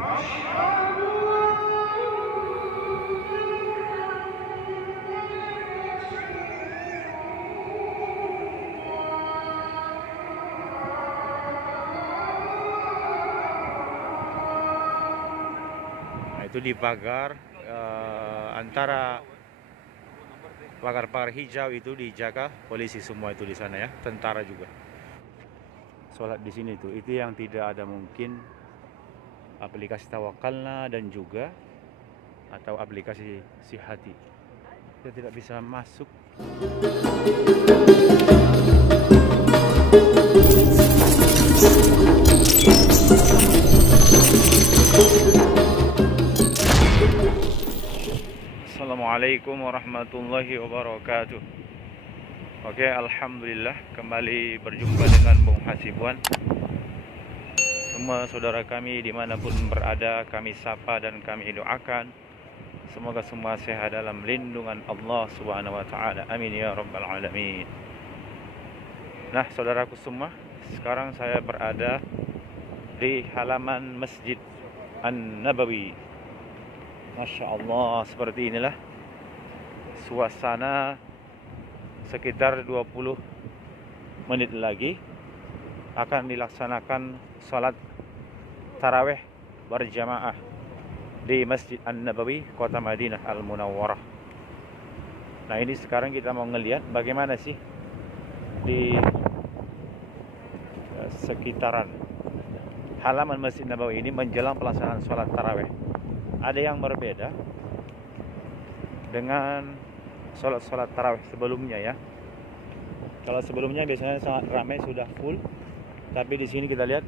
Nah, itu di pagar antara pagar-pagar hijau itu dijaga polisi semua itu di sana ya, tentara juga. Sholat di sini tuh, itu yang tidak ada mungkin aplikasi Tawakalna dan juga atau aplikasi Sihati. Kita tidak bisa masuk. Assalamualaikum warahmatullahi wabarakatuh. Oke, alhamdulillah kembali berjumpa dengan Bung Hasibuan. Semua saudara kami dimanapun berada, kami sapa dan kami doakan semoga semua sehat dalam lindungan Allah Subhanahu wa taala. Amin ya rabbal alamin. Nah, saudaraku semua, sekarang saya berada di halaman Masjid An-Nabawi. Masya Allah, seperti inilah suasana. Sekitar 20 menit lagi akan dilaksanakan salat tarawih berjamaah di Masjid An-Nabawi, Kota Madinah Al-Munawwarah. Nah, ini sekarang kita mau ngelihat bagaimana sih di sekitaran halaman Masjid Nabawi ini menjelang pelaksanaan salat tarawih. Ada yang berbeda dengan salat tarawih sebelumnya ya. Kalau sebelumnya biasanya sangat ramai, sudah full. Tapi di sini kita lihat,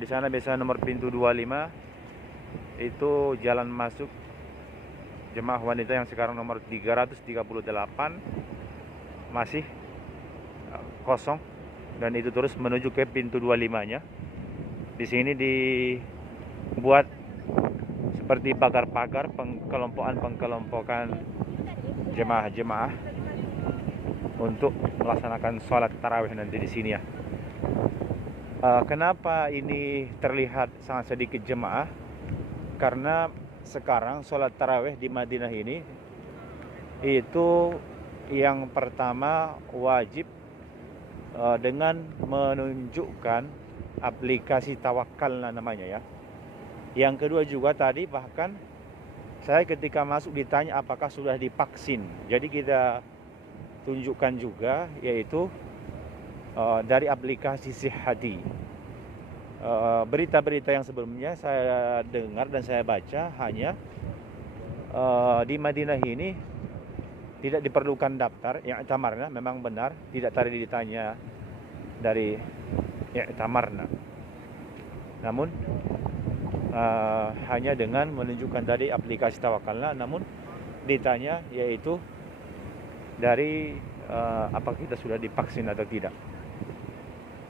di sana biasanya nomor pintu 25 itu jalan masuk jemaah wanita yang sekarang nomor 338 masih kosong, dan itu terus menuju ke pintu 25-nya. Di sini dibuat seperti pagar-pagar pengkelompokan jemaah-jemaah untuk melaksanakan sholat tarawih nanti di sini ya. Kenapa ini terlihat sangat sedikit jemaah? Karena sekarang sholat tarawih di Madinah ini itu yang pertama wajib dengan menunjukkan aplikasi Tawakalna namanya ya. Yang kedua juga tadi bahkan saya ketika masuk ditanya apakah sudah divaksin. Jadi kita tunjukkan juga, yaitu dari aplikasi Sihati. Berita-berita yang sebelumnya saya dengar dan saya baca hanya di Madinah ini tidak diperlukan daftar i'tamarna. Memang benar tidak tadi ditanya dari i'tamarna, namun hanya dengan menunjukkan tadi aplikasi Tawakalna, namun ditanya yaitu dari apa kita sudah divaksin atau tidak.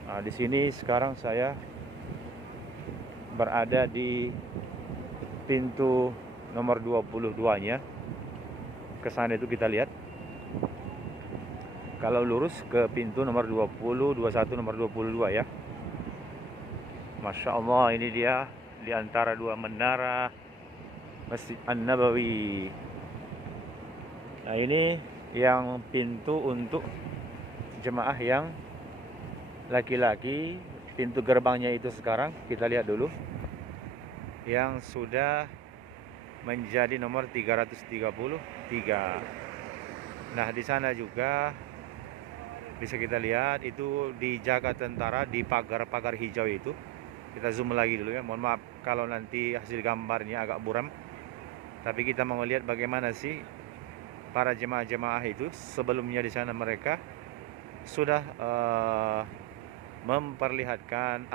Nah, di sini sekarang saya berada di pintu nomor 22-nya. Ke sana itu kita lihat. Kalau lurus ke pintu nomor 20, 21, nomor 22 ya. Masya Allah, ini dia di antara dua menara Masjid An-Nabawi. Nah, ini yang pintu untuk jemaah yang laki-laki. Pintu gerbangnya itu sekarang kita lihat dulu, yang sudah menjadi nomor 333. Nah, di sana juga bisa kita lihat itu dijaga tentara di pagar-pagar hijau itu. Kita zoom lagi dulu ya. Mohon maaf kalau nanti hasil gambarnya agak buram. Tapi kita mau lihat bagaimana sih para jemaah-jemaah itu sebelumnya di sana mereka sudah memperlihatkan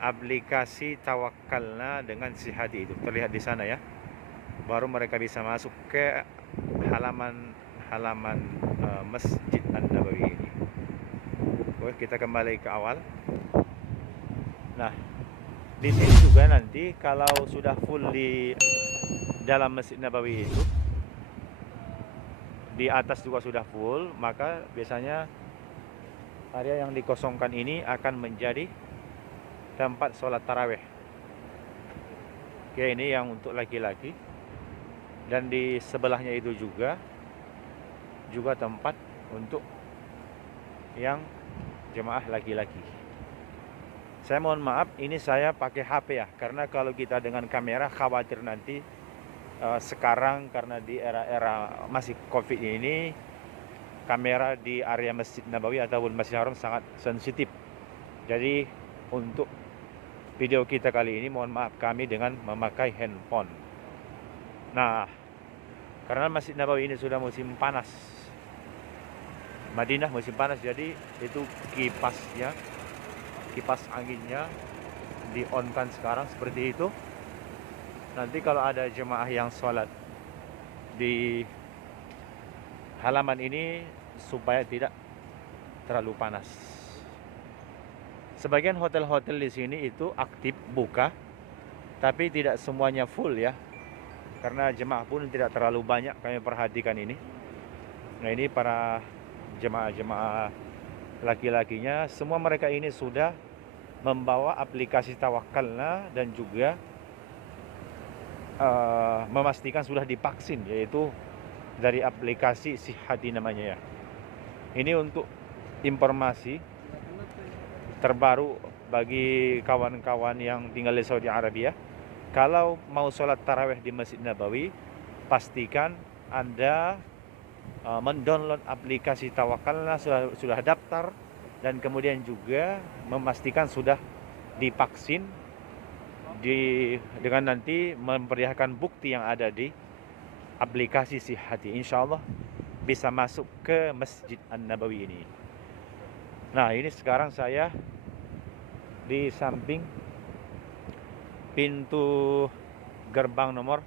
aplikasi Tawakalna dengan Sihati itu terlihat di sana ya. Baru mereka bisa masuk ke halaman Masjid An-Nabawi ini. Oke, kita kembali ke awal. Nah, di sini juga nanti kalau sudah full di dalam Masjid Nabawi itu, di atas juga sudah full, maka biasanya area yang dikosongkan ini akan menjadi tempat sholat taraweh. Oke, ini yang untuk laki-laki. Dan di sebelahnya itu juga tempat untuk yang jemaah laki-laki. Saya mohon maaf, ini saya pakai HP ya, karena kalau kita dengan kamera khawatir nanti sekarang karena di era-era masih COVID ini, kamera di area Masjid Nabawi ataupun Masjid Haram sangat sensitif. Jadi untuk video kita kali ini mohon maaf kami dengan memakai handphone. Nah, karena Masjid Nabawi ini sudah musim panas, Madinah musim panas, jadi itu kipasnya, kipas anginnya di-on-kan sekarang seperti itu. Nanti kalau ada jemaah yang sholat di halaman ini supaya tidak terlalu panas. Sebagian hotel-hotel di sini itu aktif buka, tapi tidak semuanya full ya. Karena jemaah pun tidak terlalu banyak kami perhatikan ini. Nah, ini para jemaah-jemaah laki-lakinya, semua mereka ini sudah membawa aplikasi Tawakkalna dan juga memastikan sudah divaksin, yaitu dari aplikasi Sihhati namanya ya. Ini untuk informasi terbaru bagi kawan-kawan yang tinggal di Saudi Arabia. Kalau mau sholat taraweh di Masjid Nabawi, pastikan Anda mendownload aplikasi Tawakkalna, sudah daftar, dan kemudian juga memastikan sudah divaksin dengan nanti memperlihatkan bukti yang ada di aplikasi Sihhati. Insya Allah bisa masuk ke Masjid An-Nabawi ini. Nah, ini sekarang saya di samping pintu gerbang nomor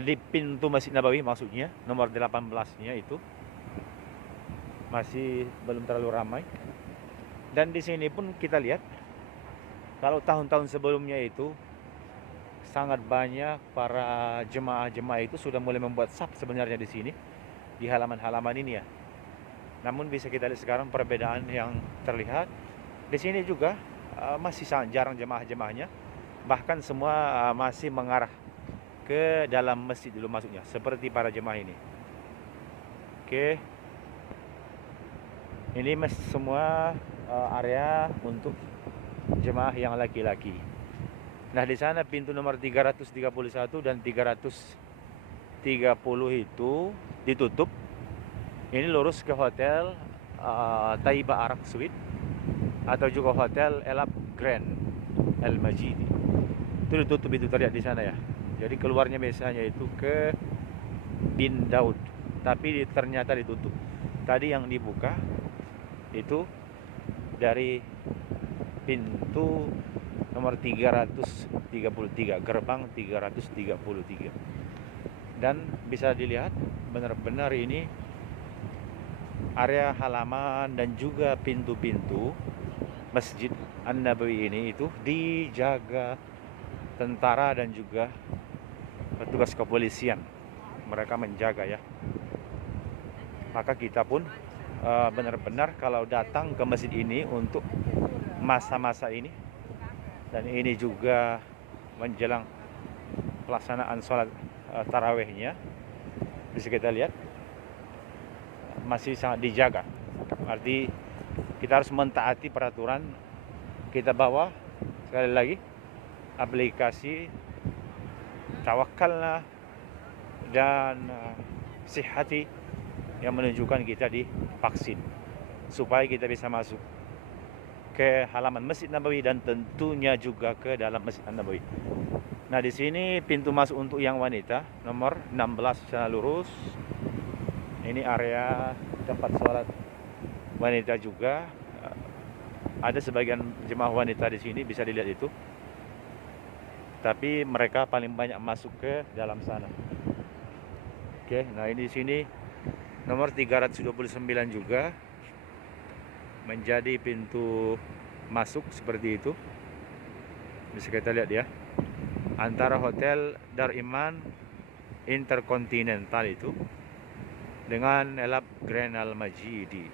di pintu Masjid Nabawi, maksudnya nomor 18-nya itu masih belum terlalu ramai. Dan di sini pun kita lihat kalau tahun-tahun sebelumnya itu sangat banyak para jemaah-jemaah itu sudah mulai membuat saf sebenarnya di sini, di halaman-halaman ini ya. Namun bisa kita lihat sekarang perbedaan yang terlihat di sini juga masih sangat jarang jemaah-jemaahnya, bahkan semua masih mengarah ke dalam masjid dulu masuknya, seperti para jemaah ini. Oke, ini semua area untuk jemaah yang laki-laki. Nah, di sana pintu nomor 331 dan 330 itu ditutup. Ini lurus ke hotel Taiba Arak Suite atau juga hotel Elab Grand Al Majidi. Itu ditutup, itu terlihat di sana ya. Jadi keluarnya biasanya itu ke Bin Daud, tapi ternyata ditutup. Tadi yang dibuka itu dari pintu nomor 333, gerbang 333. Dan bisa dilihat benar-benar ini area halaman dan juga pintu-pintu Masjid An-Nabawi ini itu dijaga tentara dan juga petugas kepolisian. Mereka menjaga ya. Maka kita pun benar-benar kalau datang ke masjid ini untuk masa-masa ini, dan ini juga menjelang pelaksanaan sholat tarawehnya, bisa kita lihat masih sangat dijaga. Arti kita harus mentaati peraturan. Kita bawa sekali lagi aplikasi Tawakkalna dan Sihhati yang menunjukkan kita divaksin, supaya kita bisa masuk ke halaman Masjid Nabawi dan tentunya juga ke dalam Masjid Nabawi. Nah, di sini pintu masuk untuk yang wanita nomor 16 secara lurus. Ini area tempat sholat wanita juga. Ada sebagian jemaah wanita di sini, bisa dilihat itu. Tapi mereka paling banyak masuk ke dalam sana. Oke, nah ini di sini nomor 329 juga menjadi pintu masuk seperti itu. Bisa kita lihat ya, antara hotel Dar Iman Intercontinental itu dengan Elab Grand Al Majidi.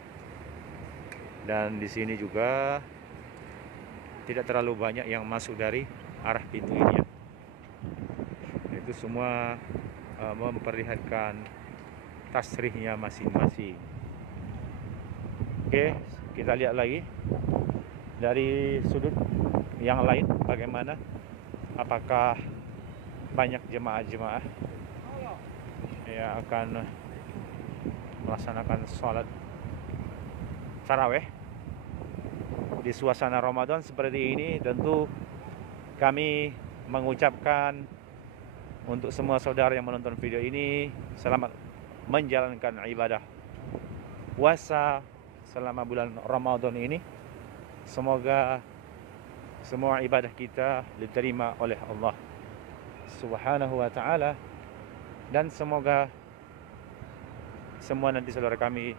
Dan di sini juga tidak terlalu banyak yang masuk dari arah pintu ini ya. Itu semua memperlihatkan tasrihnya masing-masing. Oke, kita lihat lagi dari sudut yang lain bagaimana, apakah banyak jemaah-jemaah yang akan melaksanakan sholat tarawih di suasana Ramadan seperti ini. Tentu kami mengucapkan untuk semua saudara yang menonton video ini, selamat menjalankan ibadah puasa selama bulan Ramadan ini. Semoga semua ibadah kita diterima oleh Allah Subhanahu wa ta'ala, dan semoga semua nanti saudara kami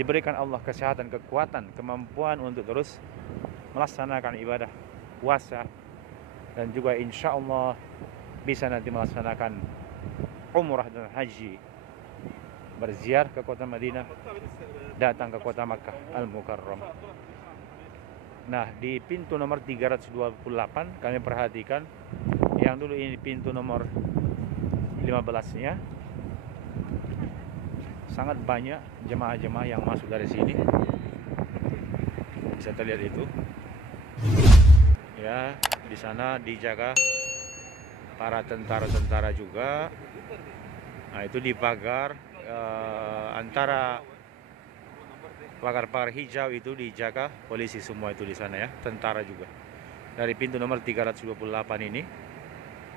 diberikan Allah kesehatan, kekuatan, kemampuan untuk terus melaksanakan ibadah puasa, dan juga insya Allah bisa nanti melaksanakan umrah dan haji, berziarah ke kota Madinah, datang ke kota Makkah Al-Mukarram. Nah, di pintu nomor 328 kami perhatikan, yang dulu ini pintu nomor 15-nya, sangat banyak jemaah-jemaah yang masuk dari sini. Bisa terlihat itu. Ya, di sana dijaga para tentara-tentara juga. Nah, itu di pagar antara pagar-pagar hijau itu dijaga polisi semua itu di sana ya, tentara juga. Dari pintu nomor 328 ini,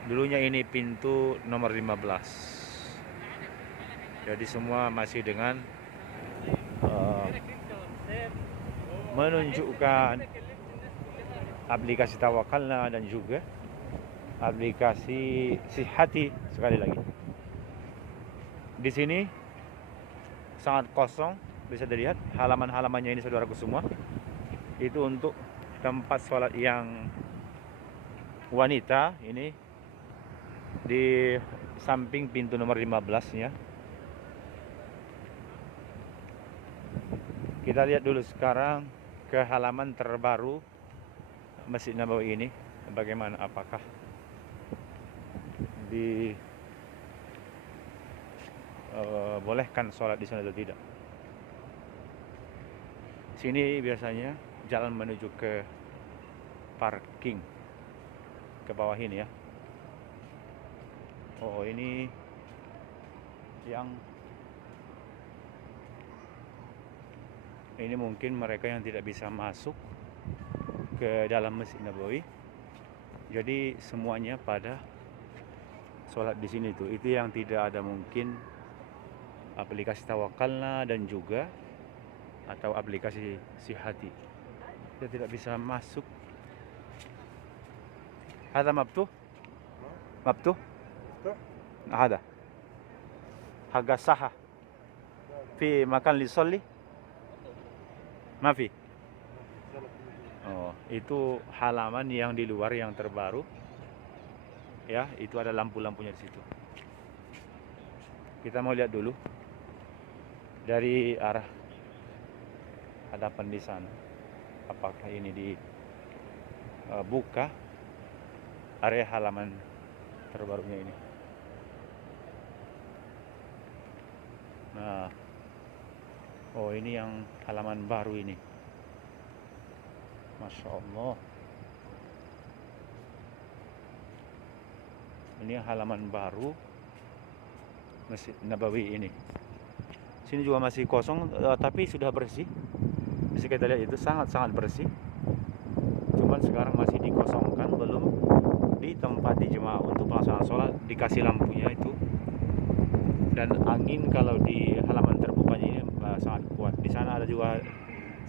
dulunya ini pintu nomor 15. Jadi semua masih dengan menunjukkan aplikasi Tawakalna dan juga aplikasi Sihati. Sekali lagi, di sini sangat kosong, bisa dilihat halaman-halamannya ini saudaraku semua. Itu untuk tempat sholat yang wanita, ini di samping pintu nomor 15-nya. Kita lihat dulu sekarang ke halaman terbaru Masjid Nabawi ini, bagaimana, apakah bolehkan sholat di sana atau tidak. Sini biasanya jalan menuju ke parking ke bawah ini ya. Oh, ini yang ini mungkin mereka yang tidak bisa masuk ke dalam Masjid Nabawi, jadi semuanya pada sholat di sini tuh. Itu yang tidak ada mungkin aplikasi Tawakalna dan juga atau aplikasi Sihati, dia tidak bisa masuk. Ada mabtuh ada haga saha fi makan lisolli mafi. Oh, itu halaman yang di luar yang terbaru ya, itu ada lampu-lampunya di situ. Kita mau lihat dulu dari arah hadapan di sana, apakah ini dibuka area halaman terbarunya ini. Nah, oh ini yang halaman baru ini, Masya Allah. Ini halaman baru Masjid Nabawi ini. Sini juga masih kosong, tapi sudah bersih. Bisa kita lihat itu sangat-sangat bersih. Cuman sekarang masih dikosongkan, belum ditempati jemaah untuk pelaksanaan sholat, dikasih lampunya itu. Dan angin kalau di halaman terbukanya ini sangat kuat. Di sana ada juga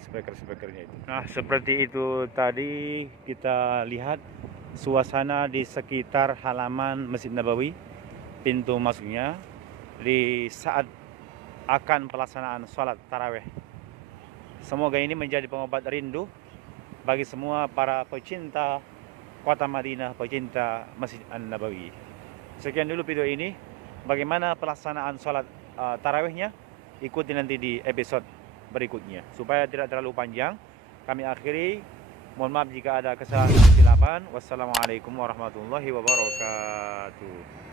speaker-speakernya itu. Nah, seperti itu tadi kita lihat suasana di sekitar halaman Masjid Nabawi, pintu masuknya, di saat akan pelaksanaan sholat tarawih. Semoga ini menjadi pengobat rindu bagi semua para pecinta kota Madinah, pecinta Masjid An-Nabawi. Sekian dulu video ini. Bagaimana pelaksanaan sholat tarawihnya, ikuti nanti di episode berikutnya. Supaya tidak terlalu panjang, kami akhiri Mohon maaf jika ada kesalahan kesilapan. Wassalamualaikum warahmatullahi wabarakatuh.